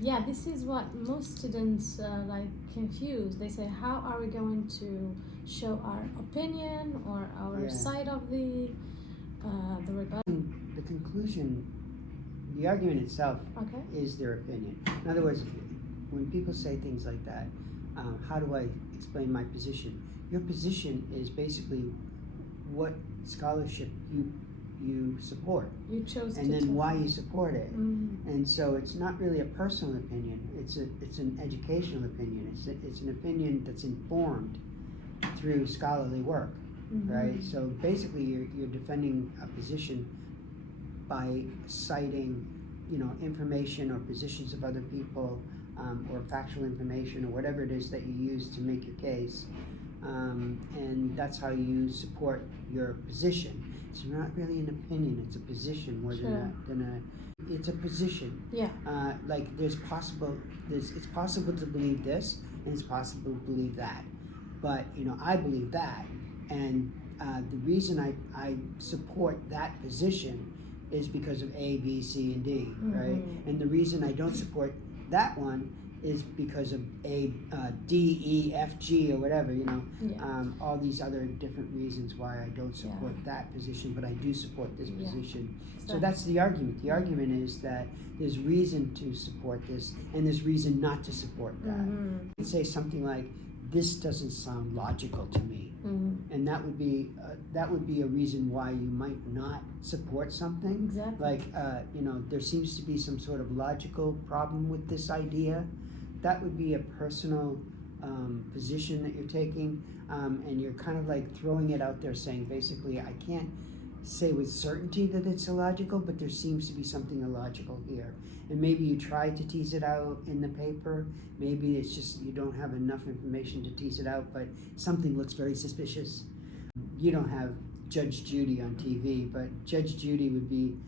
Yeah, this is what most students like confuse. They say, how are we going to show our opinion or our side of the rebuttal? The conclusion, the argument itself Okay. is their opinion. In other words, when people say things like that, how do I explain my position? Your position is basically what scholarship you support, You chose and to then why you support it. Mm-hmm. And so it's not really a personal opinion. It's an educational opinion. It's an opinion that's informed through scholarly work, Mm-hmm. right? So basically, you're defending a position by citing, information or positions of other people, or factual information or whatever it is that you use to make your case, and that's how you support your position. It's not really an opinion; it's a position more Sure. than a. It's a position. Yeah. Like it's possible to believe this, and it's possible to believe that, but I believe that, and the reason I support that position is because of A, B, C, and D, right? And the reason I don't support that one is because of A, D, E, F, G, or whatever, all these other different reasons why I don't support that position, but I do support this position. So that's the argument. The argument is that there's reason to support this, and there's reason not to support that. You can say something like, this doesn't sound logical to me. And that would be a reason why you might not support something. Exactly. Like there seems to be some sort of logical problem with this idea. That would be a personal position that you're taking, and you're kind of like throwing it out there, saying basically, I can't say with certainty that it's illogical, but there seems to be something illogical here. And maybe you try to tease it out in the paper. Maybe it's just you don't have enough information to tease it out, but something looks very suspicious. You don't have Judge Judy on TV, but Judge Judy would be,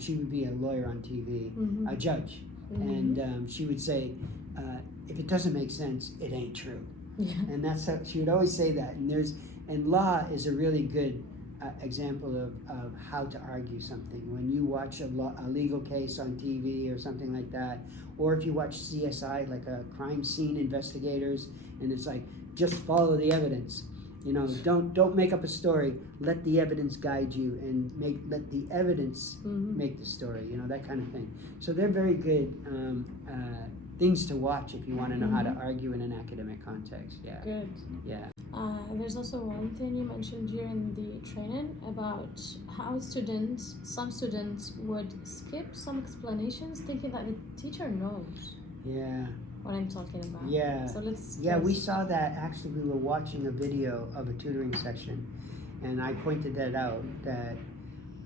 she would be a lawyer on TV, a judge. And she would say, if it doesn't make sense, it ain't true. Yeah. And that's how she would always say that. And law is a really good example of how to argue something. When you watch a legal case on TV or something like that, or if you watch CSI, like a crime scene investigators, and it's like, just follow the evidence. Don't make up a story. Let the evidence guide you, and let the evidence make the story. That kind of thing. So they're very good things to watch if you want to know how to argue in an academic context. Yeah. Good. Yeah. There's also one thing you mentioned during the training about how some students would skip some explanations thinking that the teacher knows. Yeah. What I'm talking about. Yeah. So we saw that. Actually, we were watching a video of a tutoring session, and I pointed that out, that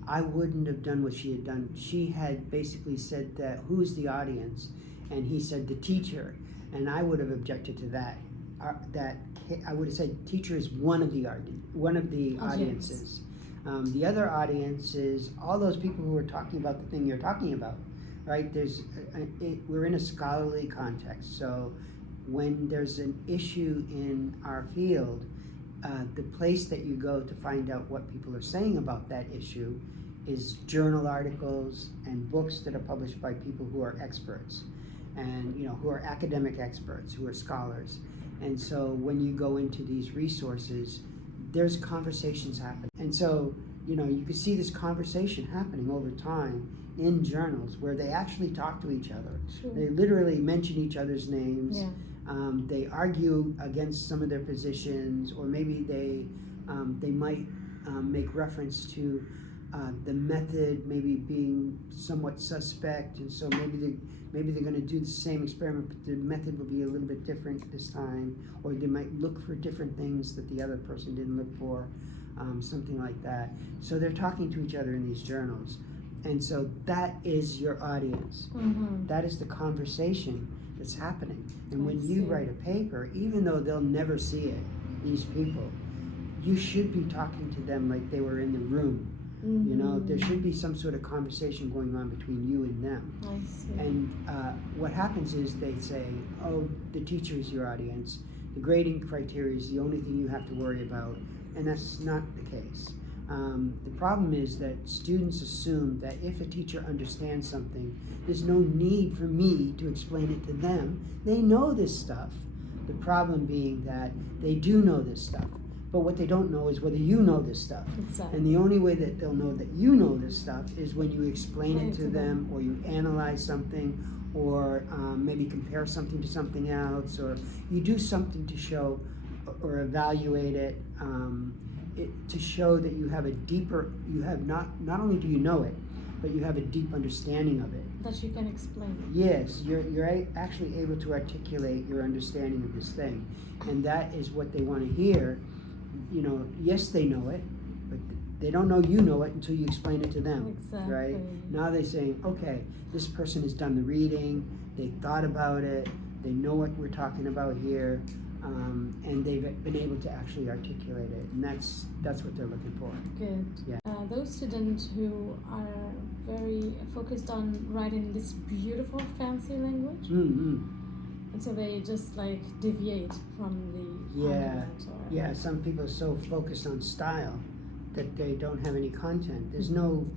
I wouldn't have done what she had done. She had basically said that, who's the audience? And he said the teacher, and I would have objected to that. I would have said teacher is one of the audiences. The other audience is all those people who are talking about the thing you're talking about, right? We're in a scholarly context, so when there's an issue in our field, the place that you go to find out what people are saying about that issue is journal articles and books that are published by people who are experts, and who are academic experts, who are scholars. And so when you go into these resources, there's conversations happening. And so, you can see this conversation happening over time in journals where they actually talk to each other. Sure. They literally mention each other's names. Yeah. They argue against some of their positions, or maybe they might make reference to the method maybe being somewhat suspect, and so maybe they're going to do the same experiment, but the method will be a little bit different this time, or they might look for different things that the other person didn't look for, something like that. So they're talking to each other in these journals, and so that is your audience. That is the conversation that's happening. And when you write a paper, even though they'll never see it, these people, you should be talking to them like they were in the room. There should be some sort of conversation going on between you and them. I see. And what happens is they say, oh, the teacher is your audience. The grading criteria is the only thing you have to worry about. And that's not the case. The problem is that students assume that if a teacher understands something, there's no need for me to explain it to them. They know this stuff. The problem being that they do know this stuff, but what they don't know is whether you know this stuff. Exactly. And the only way that they'll know that you know this stuff is when you explain it to them, or you analyze something, or maybe compare something to something else, or you do something to show or evaluate it, to show that you have a deeper, you have not only do you know it, but you have a deep understanding of it. That you can explain. Yes, you're actually able to articulate your understanding of this thing, and that is what they want to hear. You know, yes, they know it, but they don't know you know it until you explain it to them. Exactly. Right? Now they're saying, okay, this person has done the reading, they thought about it, they know what we're talking about here, and they've been able to actually articulate it, and that's what they're looking for. Good. Yeah. Those students who are very focused on writing this beautiful fancy language, Mm-hmm. and so they just like deviate from the Yeah. argument or Yeah, some people are so focused on style that they don't have any content. There's no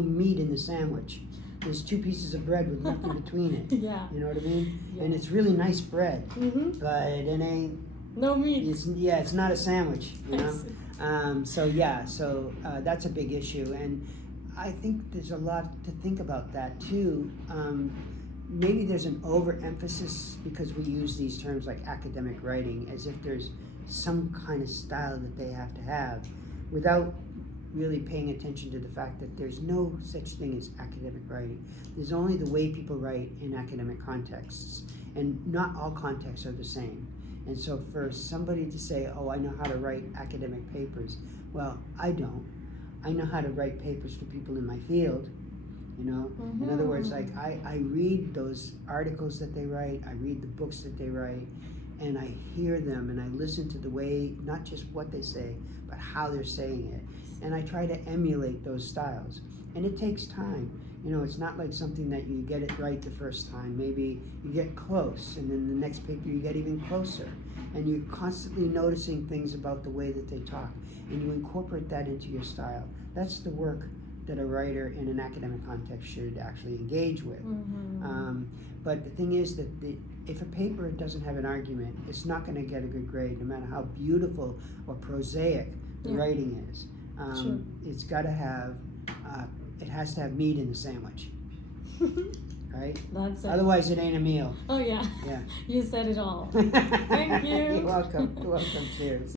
meat in the sandwich. There's two pieces of bread with nothing between it. Yeah. You know what I mean? Yeah. And it's really nice bread, Mm-hmm. but it ain't. No meat. It's not a sandwich. You know. So that's a big issue, and I think there's a lot to think about that too. Maybe there's an overemphasis because we use these terms like academic writing as if there's some kind of style that they have to have, without really paying attention to the fact that there's no such thing as academic writing. There's only the way people write in academic contexts, and not all contexts are the same. And so for somebody to say, oh, I know how to write academic papers, well, I don't. I know how to write papers for people in my field, you know? Mm-hmm. In other words, like I read those articles that they write, I read the books that they write, and I hear them and I listen to the way, not just what they say, but how they're saying it. And I try to emulate those styles. And it takes time. You know, it's not like something that you get it right the first time. Maybe you get close, and then the next paper you get even closer. And you're constantly noticing things about the way that they talk, and you incorporate that into your style. That's the work that a writer in an academic context should actually engage with. Mm-hmm. But the thing is that if a paper doesn't have an argument, it's not going to get a good grade, no matter how beautiful or prosaic the writing is. Sure. It's got to have, it has to have meat in the sandwich, right? That's it. Otherwise, it ain't a meal. Oh yeah. Yeah. You said it all. Thank you. You're welcome. You're welcome. Cheers.